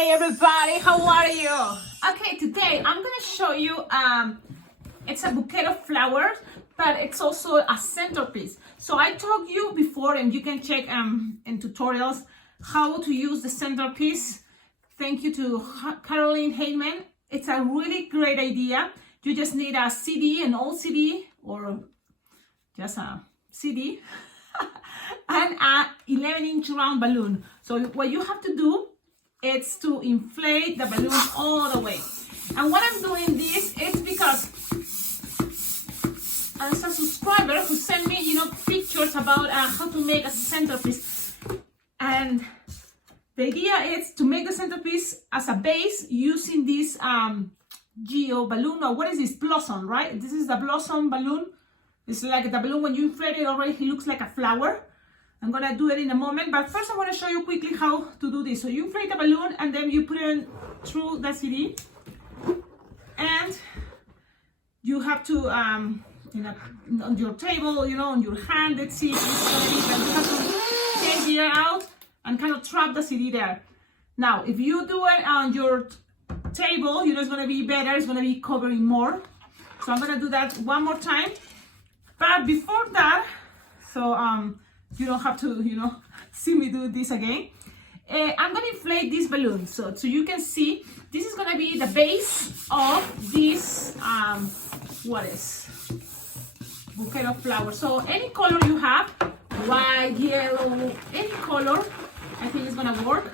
Hey everybody, how are you? Okay, today I'm gonna show you it's a bouquet of flowers, but it's also a centerpiece. So I told you before, and you can check in tutorials how to use the centerpiece. Thank you to Caroline Hayman. It's a really great idea. You just need a CD, an old CD, or just a CD and a 11-inch round balloon. So what you have to do is to inflate the balloon all the way. And what I'm doing this is because as a subscriber who sent me, pictures about how to make a centerpiece. And the idea is to make the centerpiece as a base using this geo balloon, or what is this, blossom, right? This is the blossom balloon. It's like the balloon, when you inflate it already, it looks like a flower. I'm gonna do it in a moment, but first I want to show you quickly how to do this. So you inflate the balloon and then you put it through the CD, and you have to on your table, on your hand, let's see, it's gonna be, you have to take the air out and kind of trap the CD there. Now, if you do it on your table, it's gonna be better, it's gonna be covering more. So I'm gonna do that one more time. But before that, so you don't have to, see me do this again. I'm gonna inflate this balloon. So you can see, this is gonna be the base of this, bouquet of flowers. So any color you have, white, yellow, any color, I think it's gonna work.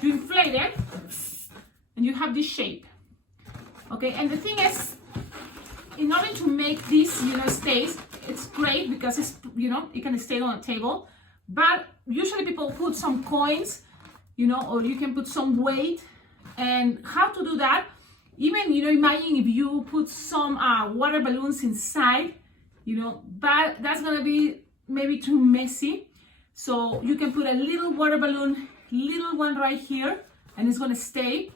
You inflate it, and you have this shape. Okay, and the thing is, in order to make this, stays, it's great because it's, it can stay on a table. But usually people put some coins, or you can put some weight. And how to do that? Even, imagine if you put some water balloons inside, but that's gonna be maybe too messy. So you can put a little water balloon, little one right here, and it's gonna stay.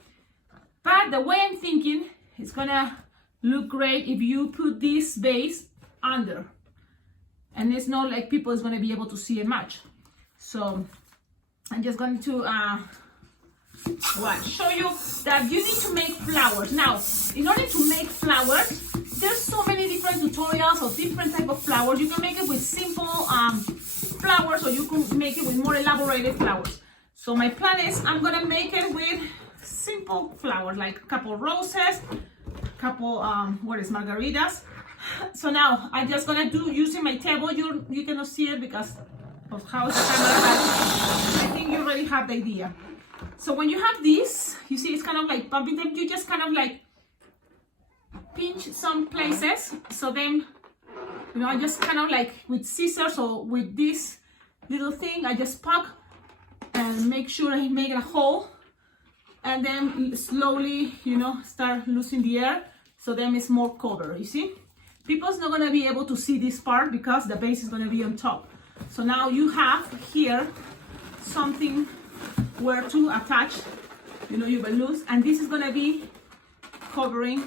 But the way I'm thinking, it's gonna look great if you put this base under, and it's not like people is going to be able to see it much. So I'm just going to show you that you need to make flowers. Now, in order to make flowers, there's so many different tutorials of different type of flowers. You can make it with simple flowers, or you can make it with more elaborated flowers. So my plan is I'm going to make it with simple flowers, like a couple roses, couple margaritas. So now I'm just gonna do using my table. You cannot see it because of how the camera has. I think you already have the idea. So when you have this, you see it's kind of like bumping them. You just kind of like pinch some places. So then, I just kind of like with scissors or with this little thing, I just poke and make sure I make a hole. And then slowly, start losing the air, so then it's more cover, you see? People's not gonna be able to see this part because the base is gonna be on top. So now you have here something where to attach, your balloons, and this is gonna be covering.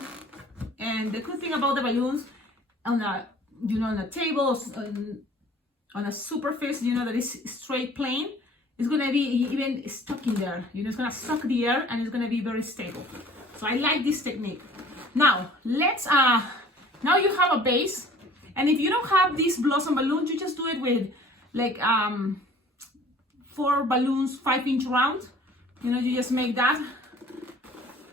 And the good thing about the balloons on a, on a table, on a surface, that is straight plane, it's gonna be even stuck in there. It's gonna suck the air and it's gonna be very stable. So I like this technique. Now let's now you have a base, and if you don't have these blossom balloons, you just do it with like 4 balloons 5-inch round. You just make that,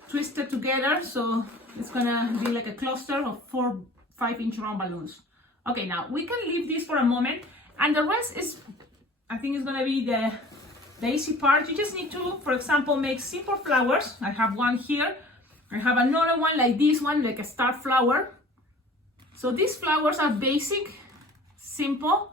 twist it together, so it's gonna be like a cluster of 4 5-inch round balloons. Okay, now we can leave this for a moment, and the rest is, I think, it's gonna be the easy part. You just need to, for example, make simple flowers. I have one here. I have another one like this one, like a star flower. So these flowers are basic, simple.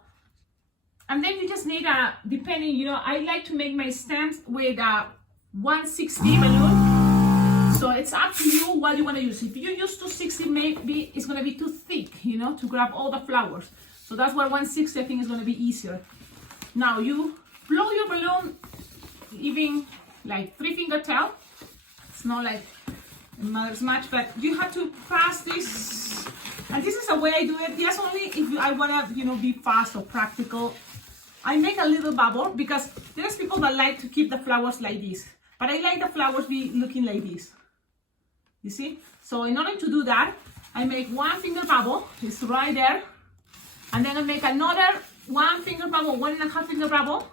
And then you just need depending, I like to make my stems with a 160 balloon. So it's up to you what you want to use. If you use 260, maybe it's going to be too thick, to grab all the flowers. So that's why 160, I think, is going to be easier. Now you blow your balloon even like 3-finger tail. It's not like it matters much, but you have to pass this. And this is the way I do it. Yes, only if I want to, be fast or practical. I make a little bubble because there's people that like to keep the flowers like this. But I like the flowers be looking like this. You see? So in order to do that, I make 1 finger bubble, it's right there. And then I make another 1 finger bubble, 1.5 finger bubble.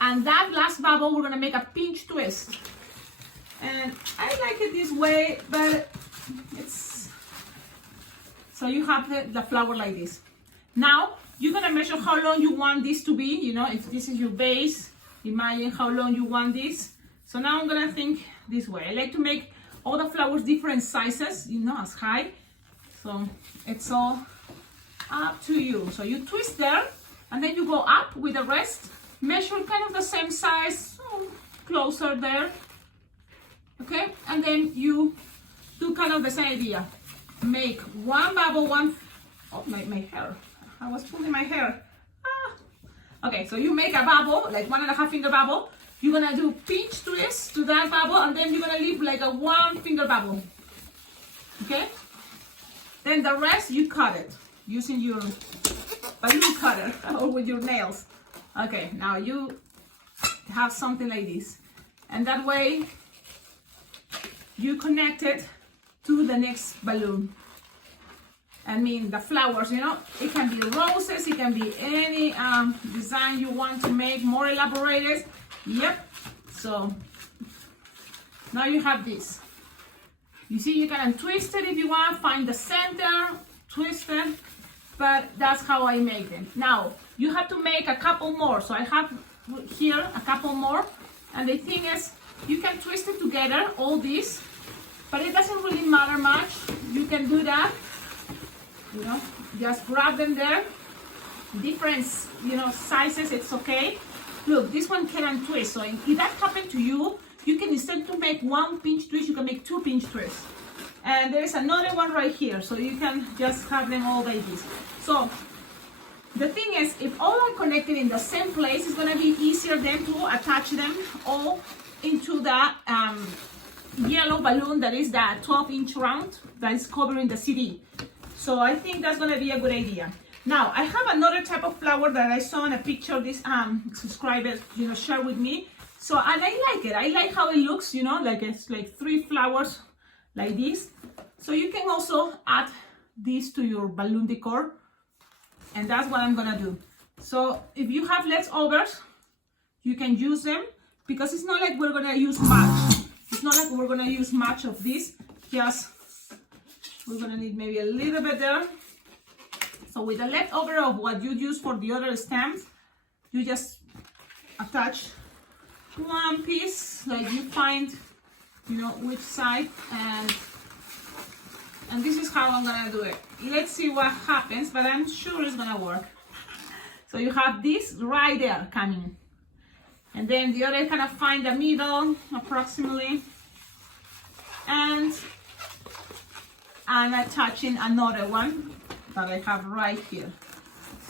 And that last bubble, we're gonna make a pinch twist. And I like it this way, but it's, so you have the flower like this. Now, you're gonna measure how long you want this to be, you know, if this is your base, imagine how long you want this. So now I'm gonna think this way. I like to make all the flowers different sizes, you know, as high. So it's all up to you. So you twist there, and then you go up with the rest. Measure kind of the same size, closer there. Okay, and then you do kind of the same idea. Make 1 bubble, oh, my hair. I was pulling my hair. Okay, so you make a bubble, like 1.5 finger bubble. You're gonna do pinch twist to that bubble, and then you're gonna leave like a 1 finger bubble. Okay? Then the rest you cut it using your balloon cutter or with your nails. Okay, now you have something like this, and that way you connect it to the next balloon. I mean, the flowers, you know, it can be roses, it can be any design you want to make more elaborated. Yep. So now you have this. You see, you can twist it if you want, find the center, twist it, but that's how I make them. Now, you have to make a couple more. So I have here a couple more, and the thing is, you can twist it together, all this, but it doesn't really matter much. You can do that, you know, just grab them there. Different, you know, sizes, it's okay. Look, this one can untwist. So if that happened to you, you can, instead to make 1 pinch twist, you can make 2 pinch twists. And there is another one right here, so you can just have them all like this. So the thing is, if all are connected in the same place, it's gonna be easier then to attach them all into the yellow balloon that is that 12-inch round that is covering the CD. So I think that's gonna be a good idea. Now, I have another type of flower that I saw in a picture this subscriber, you know, shared with me. So, and I like it. I like how it looks, you know, like it's like 3 flowers like this. So you can also add this to your balloon decor. And that's what I'm gonna do. So if you have leftovers, you can use them, because it's not like we're gonna use much. It's not like we're gonna use much of this. Just, we're gonna need maybe a little bit there. So with the leftover of what you use for the other stems, you just attach 1 piece, like you find, you know, which side, and this is how I'm gonna do it. Let's see what happens, but I'm sure it's gonna work. So you have this right there coming, and then the other kind of find the middle approximately, and I'm attaching another one that I have right here.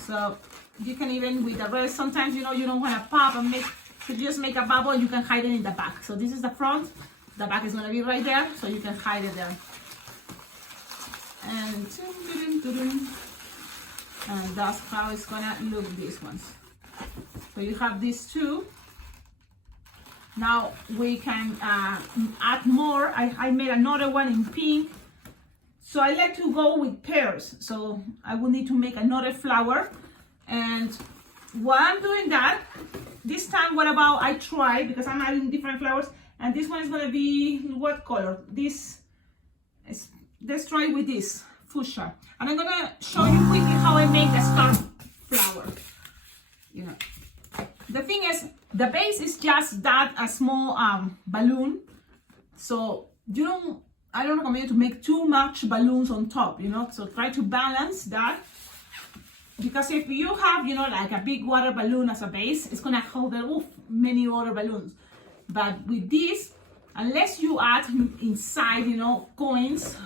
So you can even with the rest, sometimes, you know, you don't want to pop and make, so you just make a bubble, you can hide it in the back. So this is the front, the back is going to be right there, so you can hide it there. And that's how it's going to look, these ones. So you have these two. Now we can add more. I made another one in pink. So I like to go with pairs. So I will need to make another flower. And while I'm doing that, this time what about I try, because I'm adding different flowers, and this one is going to be what color? This is, let's try with this fuchsia. And I'm going to show you quickly how I make the star flower. You know, the thing is, the base is just that, a small balloon. So I don't recommend you to make too much balloons on top, you know, so try to balance that, because if you have, you know, like a big water balloon as a base, it's gonna hold many other balloons. But with this, unless you add inside, you know, coins,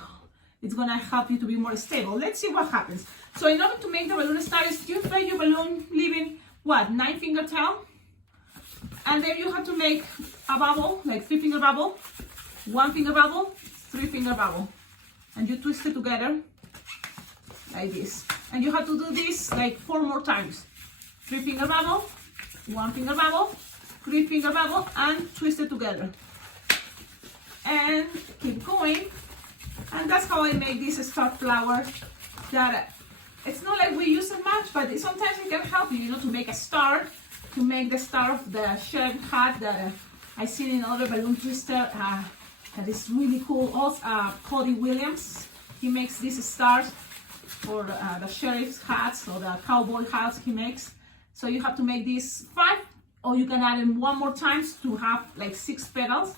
it's gonna help you to be more stable. Let's see what happens. So in order to make the balloon stars, you play your balloon leaving what, 9-finger tail, and then you have to make a bubble, like 3-finger bubble, 1-finger bubble, 3-finger bubble, and you twist it together like this, and you have to do this like 4 more times. 3-finger bubble, 1-finger bubble, 3-finger bubble and twist it together. And keep going. And that's how I make this star flower. That it's not like we use it much, but sometimes it can help you, you know, to make a star, to make the star of the sheriff hat that I seen in other balloon twister. That is really cool. Also, Cody Williams, he makes these stars for the sheriff's hats or the cowboy hats he makes. So you have to make these 5, or you can add them one more time to have like 6 petals.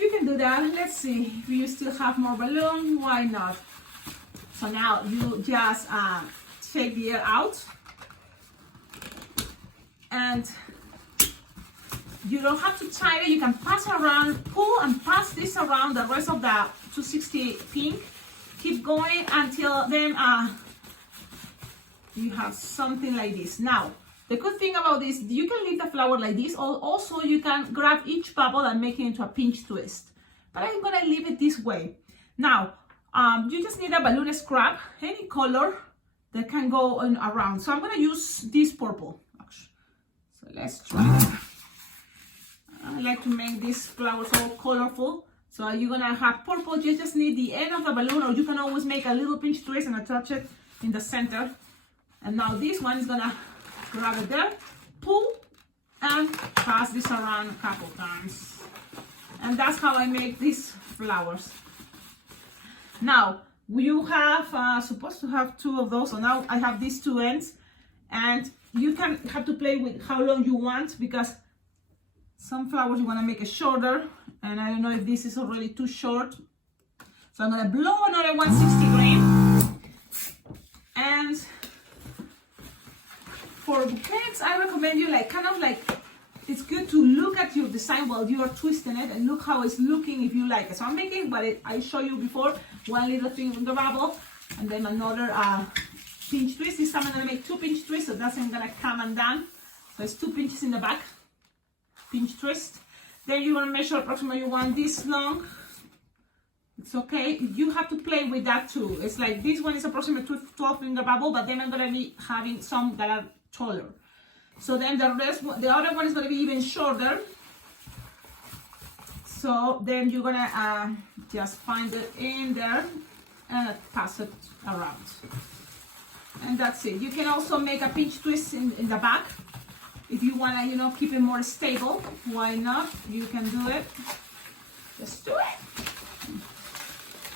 You can do that. Let's see if you still have more balloon. Why not? So now you just take the air out, and you don't have to tie it. You can pass around, pull and pass this around the rest of the 260 pink. Keep going until then you have something like this. Now, the good thing about this, you can leave the flower like this, or also you can grab each bubble and make it into a pinch twist. But I'm gonna leave it this way. Now, you just need a balloon scrap, any color that can go on around. So I'm gonna use this purple. So let's try. I like to make these flowers all colorful. So you're gonna have purple. You just need the end of the balloon, or you can always make a little pinch twist and attach it in the center. And now this one is gonna grab it there, pull, and pass this around a couple times. And that's how I make these flowers. Now, you have supposed to have 2 of those, so now I have these 2 ends, and you can have to play with how long you want, because some flowers you want to make it shorter, and I don't know if this is already too short. So I'm gonna blow another 160 grain. And for bouquets, I recommend you it's good to look at your design while you are twisting it and look how it's looking if you like it. So I'm making what I showed you before, 1 little thing in the bubble, and then another pinch twist. This time I'm gonna make 2 pinch twists, so that's gonna come undone. So it's 2 pinches in the back, pinch twist. Then you're gonna measure approximately, you want this long. It's okay. You have to play with that too. It's like this one is approximately 12 finger bubble, but then I'm gonna be having some that are taller. So then the other one is gonna be even shorter. So then you're gonna just find it in there and pass it around. And that's it. You can also make a pinch twist in the back. If you wanna, you know, keep it more stable, why not? You can do it. Just do it.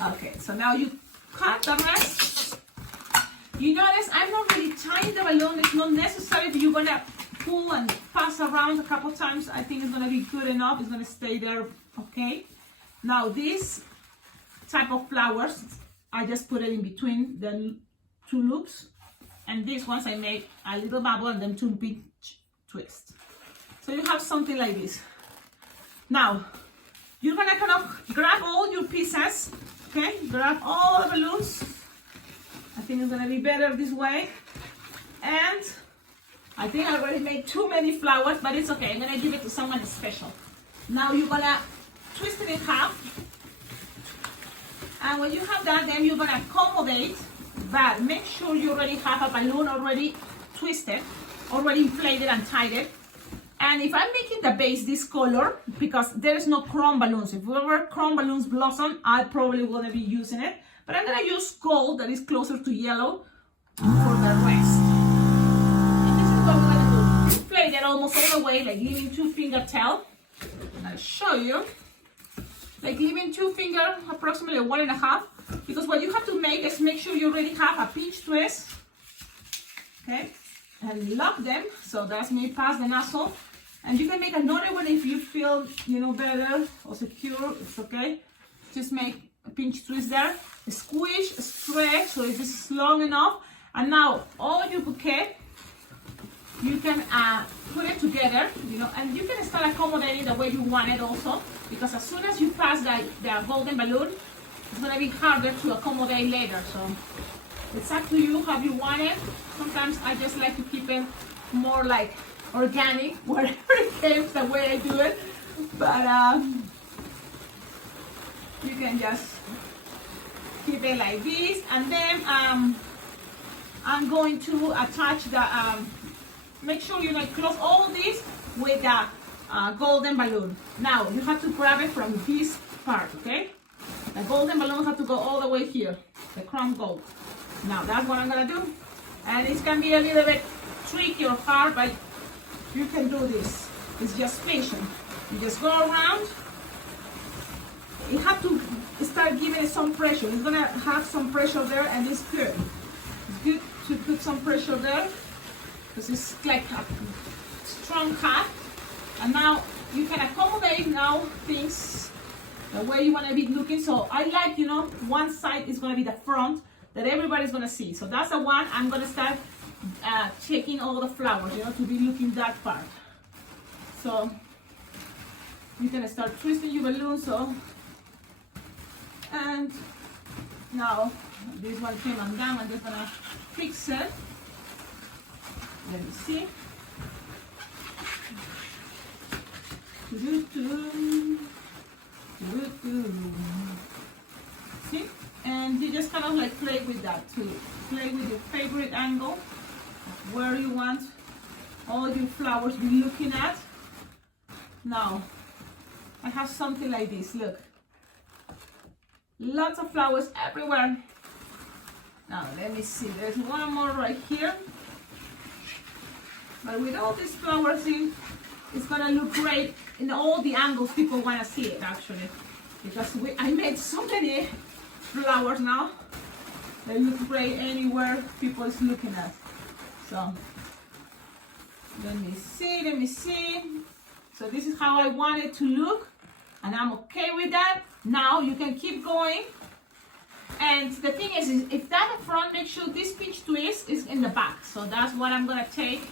Okay, so now you cut the rest. You notice I'm not really tying the balloon. It's not necessary. If you're gonna pull and pass around a couple times, I think it's gonna be good enough. It's gonna stay there, okay? Now this type of flowers, I just put it in between the 2 loops. And these ones I make a little bubble and then 2 pinch twist. So you have something like this. Now, you're gonna kind of grab all your pieces, okay? Grab all the balloons. I think it's gonna be better this way. And I think I already made too many flowers, but it's okay. I'm gonna give it to someone special. Now you're gonna twist it in half. And when you have that, then you're gonna accommodate, but make sure you already have a balloon already twisted, already inflated and tied it. And if I'm making the base this color, because there is no chrome balloons. If we were chrome balloons blossom, I probably wouldn't be using it. But I'm gonna use gold that is closer to yellow for the rest. And this is what we're gonna do. Inflate it almost all the way, like leaving 2-finger tail. And I'll show you. Like leaving 2 finger, approximately 1.5. Because what you have to make is make sure you already have a pinch twist. Okay? And lock them. So that's me past the nozzle. And you can make another one if you feel, you know, better or secure. It's okay. Just make a pinch twist there. Squish, stretch, so this is long enough. And now all your bouquet, you can put it together, you know, and you can start accommodating the way you want it also. Because as soon as you pass the golden balloon, it's gonna be harder to accommodate later. So it's up to you how you want it. Sometimes I just like to keep it more like organic, wherever it came, the way I do it. But you can just keep it like this. And then I'm going to attach the make sure you like close all this with a golden balloon. Now you have to grab it from this part, okay? The golden balloon has to go all the way here, the chrome gold. Now that's what I'm gonna do. And it can be a little bit tricky or hard, but you can do this. It's just patient. You just go around. You have to start giving it some pressure. It's gonna have some pressure there, and it's good. It's good to put some pressure there because it's like a strong cut. And now you can accommodate now things the way you want to be looking. So I like, you know, one side is going to be the front that everybody's going to see. So that's the one I'm going to start checking all the flowers, you know, to be looking that part. So you can start twisting your balloon. So, and now this one came undone. I'm just going to fix it. Let me see. See? And you just kind of like play with that too. Play with your favorite angle, where you want all your flowers to be looking at. Now, I have something like this, look. Lots of flowers everywhere. Now, let me see, there's one more right here. But with all these flowers in, it's gonna look great in all the angles people wanna see it actually. Because I made so many flowers now. They look great anywhere people is looking at. So, let me see. So this is how I want it to look. And I'm okay with that. Now you can keep going. And the thing is if that in front, make sure this pinch twist is in the back. So that's what I'm gonna take.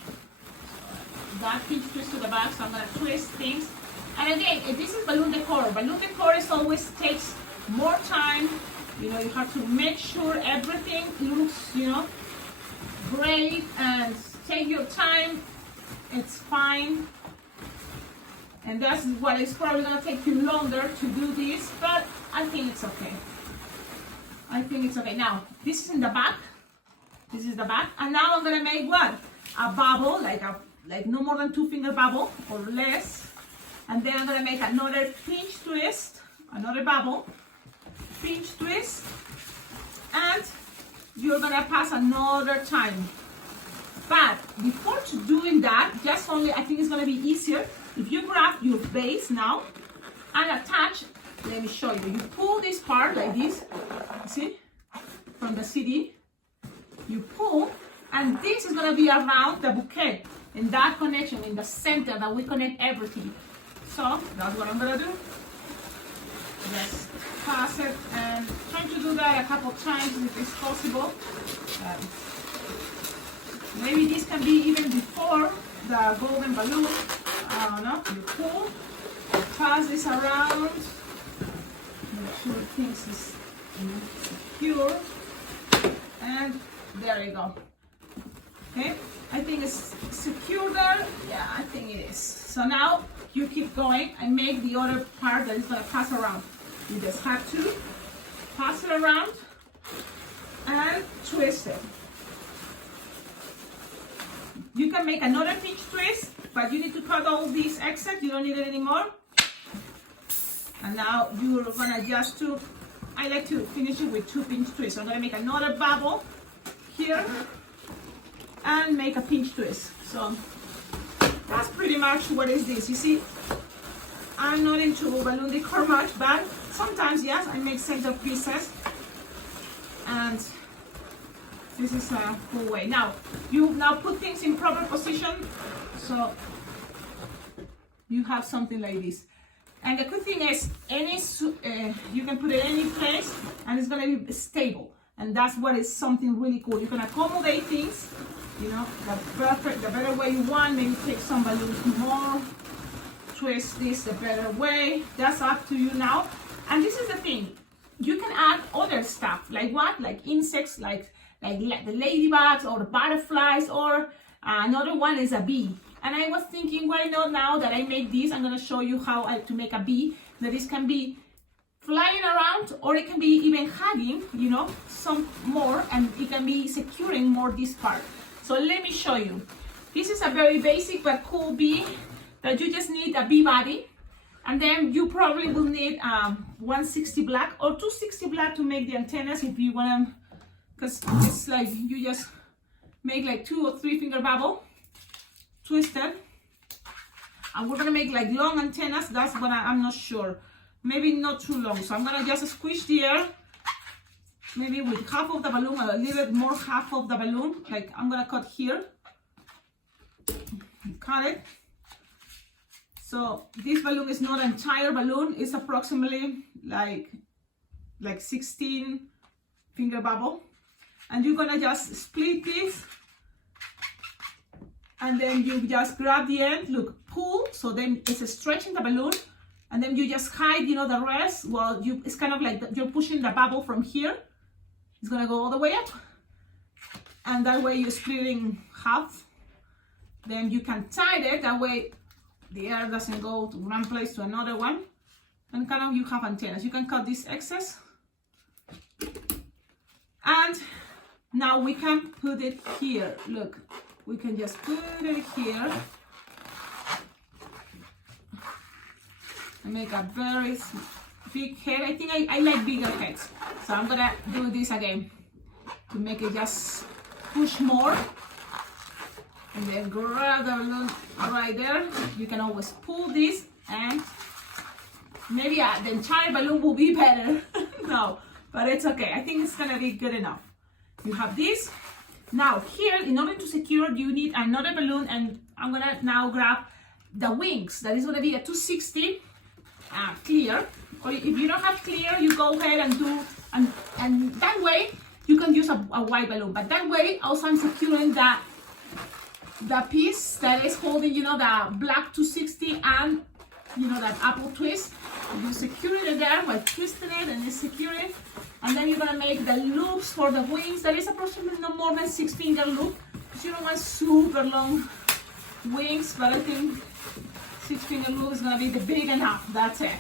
That pinch twist to the back, so I'm gonna twist things. And again, if this is balloon decor. Balloon decor is always takes more time. You know, you have to make sure everything looks, you know, great, and take your time. It's fine. And that's what it's probably gonna take you longer to do this, but I think it's okay. I think it's okay. Now, this is in the back. This is the back. And now I'm gonna make what? A bubble, like no more than 2 finger bubble or less. And then I'm gonna make another pinch twist, another bubble, pinch twist, and you're gonna pass another time. But before doing that, just only, I think it's gonna be easier if you grab your base now and attach. Let me show you. You pull this part like this, see, from the CD. You pull, and this is gonna be around the bouquet. In that connection, in the center that we connect everything. So that's what I'm gonna do. Just pass it and try to do that a couple times if it's possible. Maybe this can be even before the golden balloon. I don't know. You pull, pass this around, make sure things is secure, and there you go. Okay, I think it's secure there. Yeah, I think it is. So now you keep going and make the other part that is going to pass around. You just have to pass it around and twist it. You can make another pinch twist, but you need to cut all these excess. You don't need it anymore. And now you're going to just do, I like to finish it with 2 pinch twists. So I'm going to make another bubble here and make a pinch twist. So that's pretty much what is this. You see, I'm not into balloon decor much, but sometimes, yes, I make center pieces. And this is a cool way. Now, you now put things in proper position. So you have something like this. And the good thing is, you can put it any place and it's gonna be stable. And that's what is something really cool. You can accommodate things, you know, the better way you want. Maybe take some balloons more, twist this the better way. That's up to you now. And this is the thing, you can add other stuff, like what? Like insects, like the ladybugs or the butterflies, or another one is a bee. And I was thinking, why not, now that I make this, I'm gonna show you how to make a bee. That this can be flying around, or it can be even hugging, you know, some more, and it can be securing more this part. So let me show you. This is a very basic but cool bee that you just need a bee body. And then you probably will need 160 black or 260 black to make the antennas if you want them, because it's like you just make like 2 or 3 finger bubble, twist it, and we're gonna make like long antennas. That's what I'm not sure, maybe not too long. So I'm gonna just squish the air, maybe with half of the balloon, a little bit more half of the balloon. Like I'm gonna cut here, cut it. So this balloon is not an entire balloon, it's approximately like 16 finger bubble. And you're gonna just split this, and then you just grab the end, look, pull, so then it's stretching the balloon, and then you just hide, you know, the rest. Well, it's kind of like you're pushing the bubble from here. It's gonna go all the way up, and that way you're splitting half. Then you can tie it, that way the air doesn't go to one place to another one, and kind of you have antennas. You can cut this excess, and now we can put it here. Look, we can just put it here and make a very big head. I think I like bigger heads, so I'm gonna do this again to make it just push more. And then grab the balloon right there. You can always pull this, and maybe the entire balloon will be better. No, but it's okay. I think it's gonna be good enough. You have this. Now here, in order to secure, you need another balloon, and I'm gonna now grab the wings. That is gonna be a 260 clear. Or if you don't have clear, you go ahead and do, and that way you can use a white balloon. But that way also I'm securing the piece that is holding, you know, the black 260 and, you know, that apple twist. You secure it there by twisting it, and you secure it. And then you're gonna make the loops for the wings. That is approximately no more than 6 finger loop, because you don't want super long wings, but I think 6 finger loop is gonna be the big enough. That's it.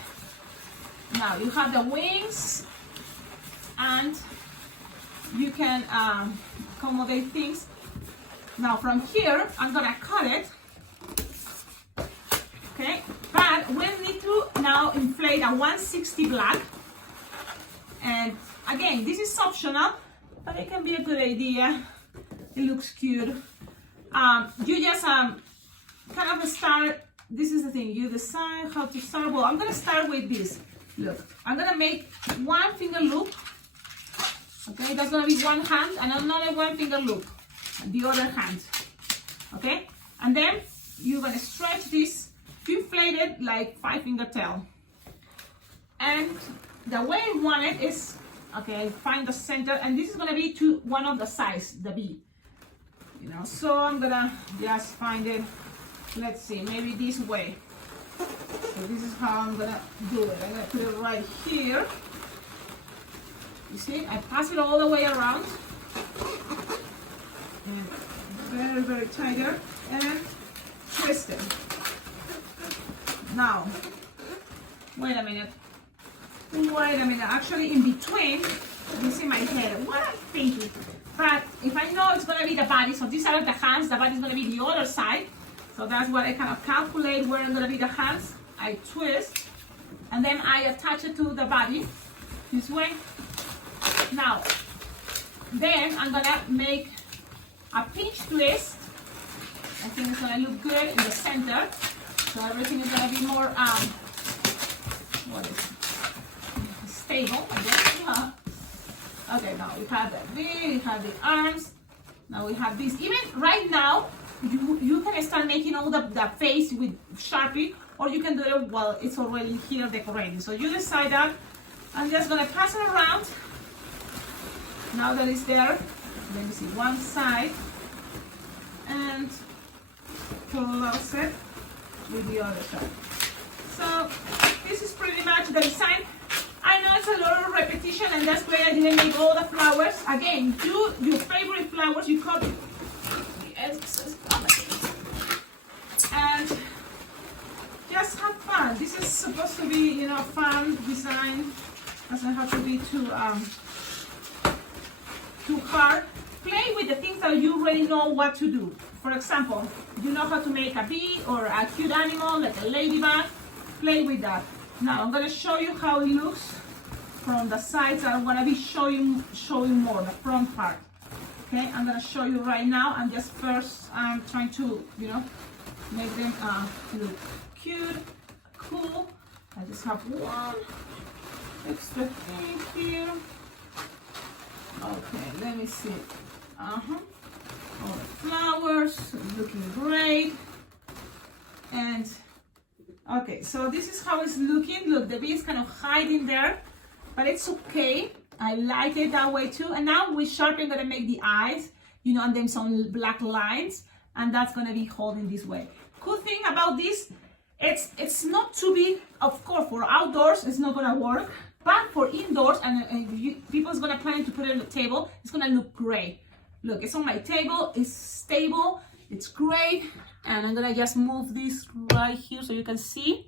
Now you have the wings, and you can accommodate things. Now from here, I'm gonna cut it, okay? But we need to now inflate a 160 black. And again, this is optional, but it can be a good idea. It looks cute. You just kind of start, this is the thing, you decide how to start. Well, I'm gonna start with this. Look, I'm gonna make 1 finger loop, okay? That's gonna be 1 hand, and another 1 finger loop. The other hand, okay? And then you're gonna stretch this, inflate it like 5 finger tail. And the way I want it is, okay, find the center, and this is gonna be to one of the sides, the bee, you know. So I'm gonna just find it, let's see, maybe this way. So this is how I'm gonna do it. I'm gonna put it right here. You see, I pass it all the way around. And very, very tighter, and twist it. Now, wait a minute. Actually, in between, you see my head. What I'm thinking. But if I know it's gonna be the body, so these are the hands, the body is gonna be the other side. So that's what I kind of calculate where are gonna be the hands. I twist, and then I attach it to the body this way. Now, then I'm gonna make a pinch twist. I think it's gonna look good in the center. So everything is gonna be more stable, I guess. Okay, now we have the big, we have the arms. Now we have this. Even right now, you can start making all the face with Sharpie, or you can do it while it's already here decorating. So you decide that. I'm just gonna pass it around. Now that it's there, let me see, one side, and close it with the other side. So this is pretty much the design. I know it's a lot of repetition, and that's why I didn't make all the flowers. Again, do your favorite flowers, you cut the excess and just have fun. This is supposed to be, you know, fun design. Doesn't have to be too hard. Play with the things that you already know what to do. For example, you know how to make a bee or a cute animal like a ladybug, play with that. Now I'm going to show you how it looks from the sides. I'm going to be showing more the front part. Okay, I'm going to show you right now. I'm just first trying to, you know, make them look cute, cool. I just have one extra thing here. Okay, let me see. All the flowers looking great. And okay, so this is how it's looking. Look, the bee is kind of hiding there, but it's okay. I like it that way too. And now with Sharpie, I'm gonna make the eyes, you know, and then some black lines, and that's gonna be holding this way. Cool thing about this, it's not too big. Of course, for outdoors, it's not gonna work, but for indoors, and people's gonna plan to put it on the table, it's gonna look great. Look, it's on my table, it's stable, it's great, and I'm gonna just move this right here so you can see.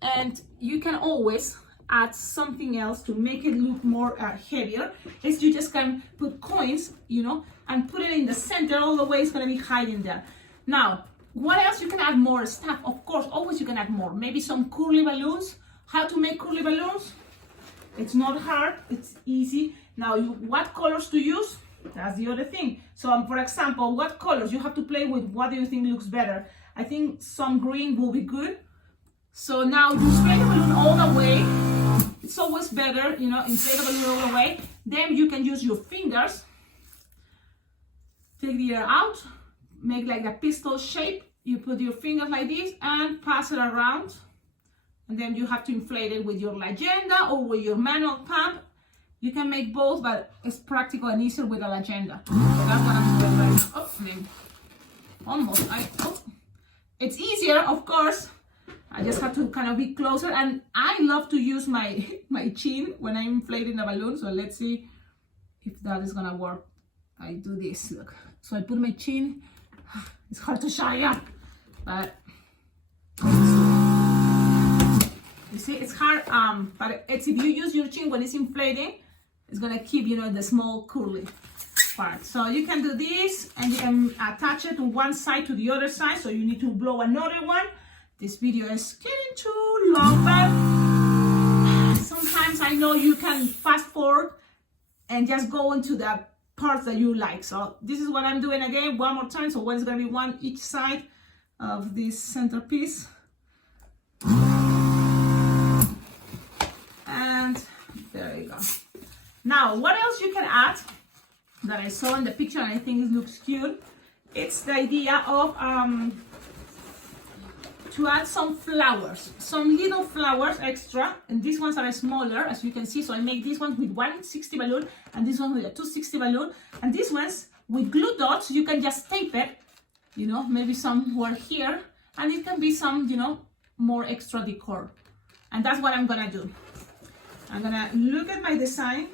And you can always add something else to make it look more heavier. Is you just can put coins, you know, and put it in the center all the way. It's gonna be hiding there. Now, what else you can add more stuff? Of course, always you can add more. Maybe some curly balloons. How to make curly balloons? It's not hard, it's easy. Now, what colors to use? That's the other thing. So, for example, what colors? You have to play with what do you think looks better. I think some green will be good. So now you inflate the balloon all the way. It's always better, you know, inflate the balloon all the way. Then you can use your fingers. Take the air out. Make like a pistol shape. You put your fingers like this and pass it around. And then you have to inflate it with your legenda or with your manual pump. You can make both, but it's practical and easier with a legenda. So that's what I'm doing right now. Oh, man. Almost. It's easier, of course. I just have to kind of be closer. And I love to use my chin when I'm inflating the balloon. So let's see if that is going to work. I do this, look. So I put my chin. It's hard to shine up, but you see, it's hard. But it's if you use your chin when it's inflating, it's gonna keep, you know, the small curly part. So you can do this, and you can attach it to one side to the other side. So you need to blow another one. This video is getting too long, but sometimes I know you can fast forward and just go into the parts that you like. So this is what I'm doing again, one more time. So one's gonna be one each side of this centerpiece. And there you go. Now, what else you can add that I saw in the picture and I think it looks cute? It's the idea of to add some flowers, some little flowers extra, and these ones are smaller, as you can see. So I make this one with 160 balloon and this one with a 260 balloon, and these ones with glue dots. You can just tape it, you know, maybe somewhere here, and it can be some, you know, more extra decor. And that's what I'm gonna do. I'm gonna look at my design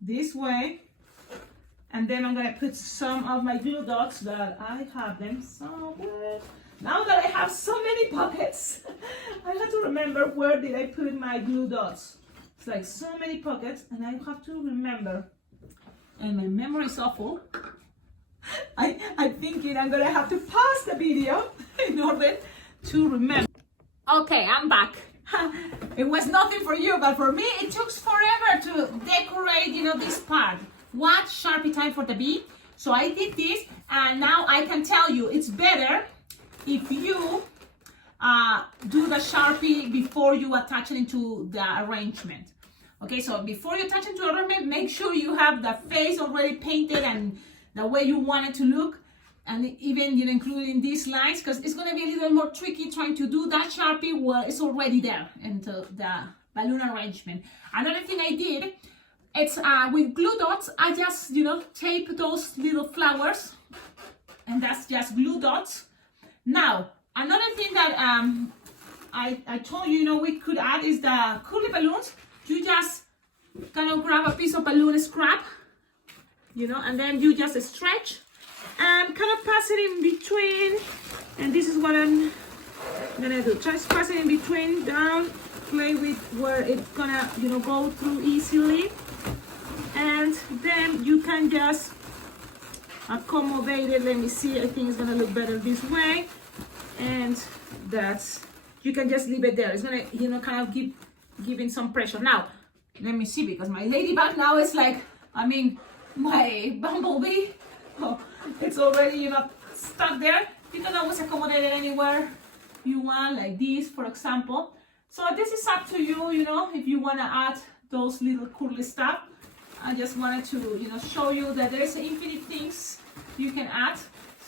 this way, and then I'm gonna put some of my glue dots that I have them so good. Now that I have so many pockets, I have to remember where did I put my glue dots. It's like so many pockets, and I have to remember. And my memory is awful. I'm thinking I'm gonna have to pause the video in order to remember. Okay, I'm back. It was nothing for you, but for me, it took forever to decorate, you know, this part. What Sharpie time for the bee? So I did this, and now I can tell you it's better if you do the Sharpie before you attach it into the arrangement. Okay, so before you attach it to the arrangement, make sure you have the face already painted and the way you want it to look, and even, you know, including these lines, because it's going to be a little more tricky trying to do that Sharpie where it's already there into the balloon arrangement. Another thing I did, it's with glue dots, I just, you know, tape those little flowers, and that's just glue dots. Now, another thing that I told you, you know, we could add is the curly balloons. You just kind of grab a piece of balloon scrap, you know, and then you just stretch and kind of pass it in between. And this is what I'm gonna do. Just pass it in between, down, play with where it's gonna, you know, go through easily. And then you can just accommodated. Let me see, I think it's gonna look better this way. And that's, you can just leave it there. It's gonna, you know, kind of giving some pressure. Now, let me see, because my ladybug now is like, I mean, my bumblebee, oh, it's already, you know, stuck there. You can always accommodate it anywhere you want, like this, for example. So this is up to you, you know, if you want to add those little curly stuff. I just wanted to, you know, show you that there's infinite things you can add.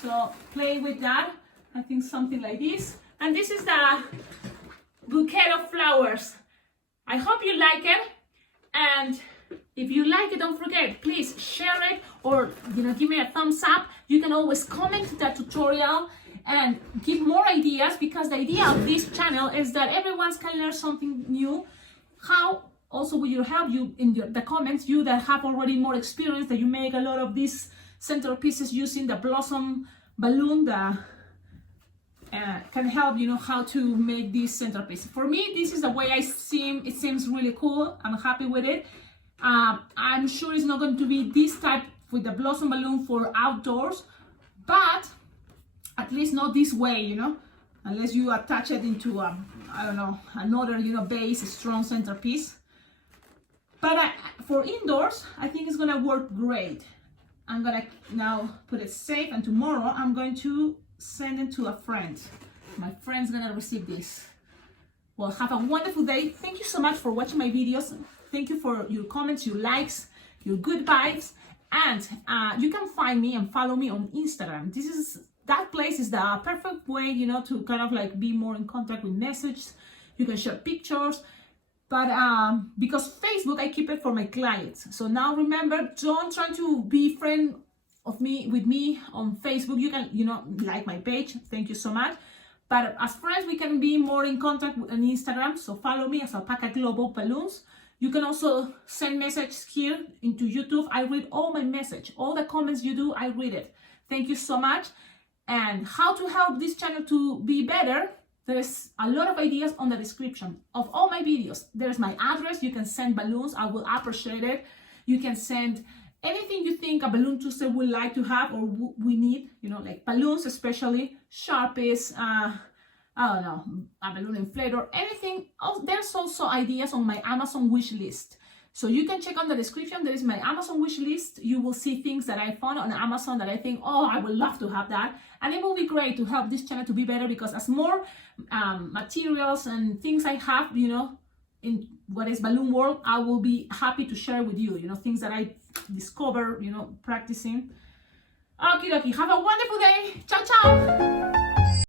So play with that. I think something like this. And this is the bouquet of flowers. I hope you like it. And if you like it, don't forget, please share it, or, you know, give me a thumbs up. You can always comment that tutorial and give more ideas, because the idea of this channel is that everyone can learn something new. How also will you help you in the comments, you that have already more experience, that you make a lot of these centerpieces using the blossom balloon, the can help, you know, how to make this centerpiece. For me, this is the way it seems really cool. I'm happy with it. I'm sure it's not going to be this type with the blossom balloon for outdoors, but at least not this way, you know, unless you attach it into I don't know, another, you know, base, a strong centerpiece. But for indoors, I think it's gonna work great. I'm gonna now put it safe, and tomorrow I'm going to send it to a friend. My friend's gonna receive this. Well, have a wonderful day. Thank you so much for watching my videos. Thank you for your comments, your likes, your good vibes. And you can find me and follow me on Instagram. That place is the perfect way, you know, to kind of like be more in contact with messages. You can share pictures. But because Facebook, I keep it for my clients. So now remember, don't try to be friend with me on Facebook. You can, you know, like my page. Thank you so much. But as friends, we can be more in contact on Instagram. So follow me as Alpacaglobo Balloons. You can also send messages here into YouTube. I read all my message. All the comments you do, I read it. Thank you so much. And how to help this channel to be better, there's a lot of ideas on the description of all my videos. There's my address. You can send balloons. I will appreciate it. You can send anything you think a balloon Tuesday would like to have or we need, you know, like balloons, especially Sharpies, I don't know, a balloon inflator, anything. Oh, there's also ideas on my Amazon wish list. So you can check on the description. There is my Amazon wish list. You will see things that I found on Amazon that I think, oh, I would love to have that. And it will be great to help this channel to be better, because as more materials and things I have, you know, in what is balloon world, I will be happy to share with you, you know, things that I discover, you know, practicing. Okie dokie. Have a wonderful day. Ciao, ciao.